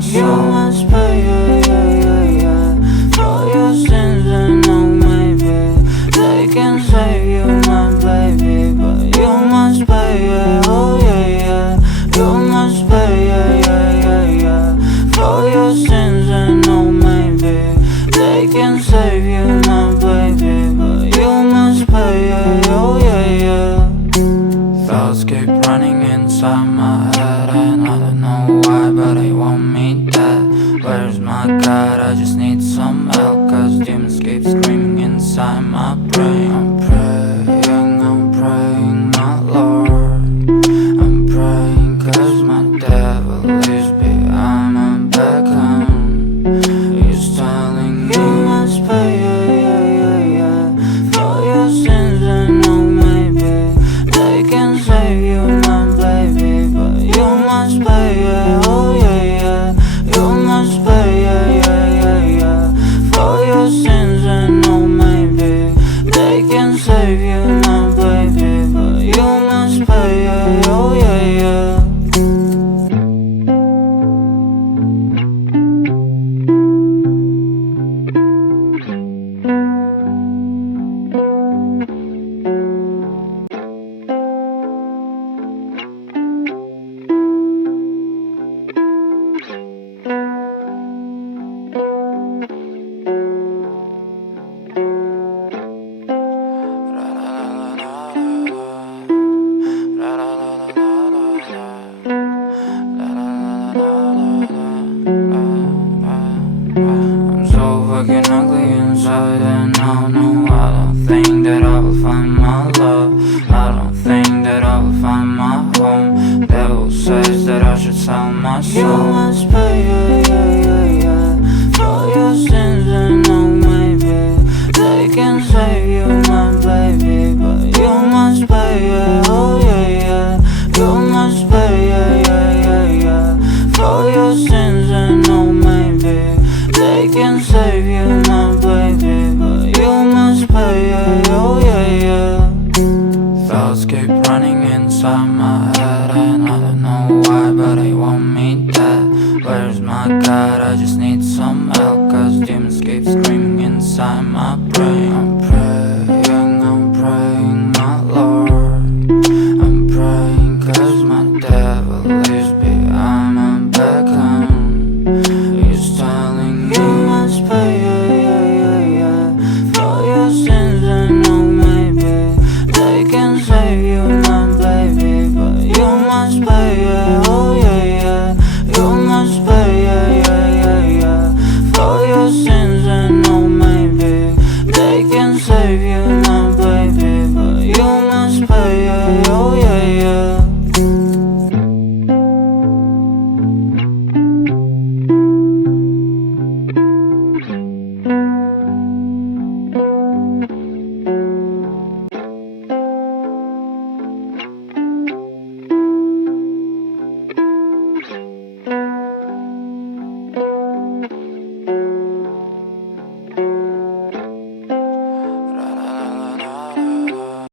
my soul. You must pay, yeah, yeah, yeah, yeah, for your sins. And no, maybe they can save you, my baby, but you must pay, yeah, oh yeah, yeah. You must pay, yeah, yeah, yeah, yeah, for your sins. And no, maybe they can save you, my baby, but you must pay, yeah, oh yeah, yeah. Thoughts keep running inside my head, and I don't know why, but they want me dead. Where's my God? I just need some help, cause demons keep screaming inside my brain. I'm praying, my Lord. I'm praying cause my devil is behind my back, he's telling me you must pay, yeah, yeah, yeah, yeah, for your sins. And no, maybe they can save you, my baby, but you must pay, yeah, oh yeah, yeah. You must pay, yeah, yeah, yeah, yeah, for your sins. And no, maybe they can save you, my baby, but you must pay, yeah, oh yeah, yeah. I'm so fucking ugly inside, and I don't think that I will find my love. I don't think that I will find my home. Devil says that I should sell my You soul. must pay, yeah, yeah, yeah, yeah, for your sins. And no, maybe they can save you, my baby, but you must pay, yeah, oh yeah, yeah. You must pay, yeah, yeah, yeah, yeah, for your sins. And no, maybe they can save you, my baby, but you must pay, yeah, oh yeah, yeah. Thoughts keep running inside my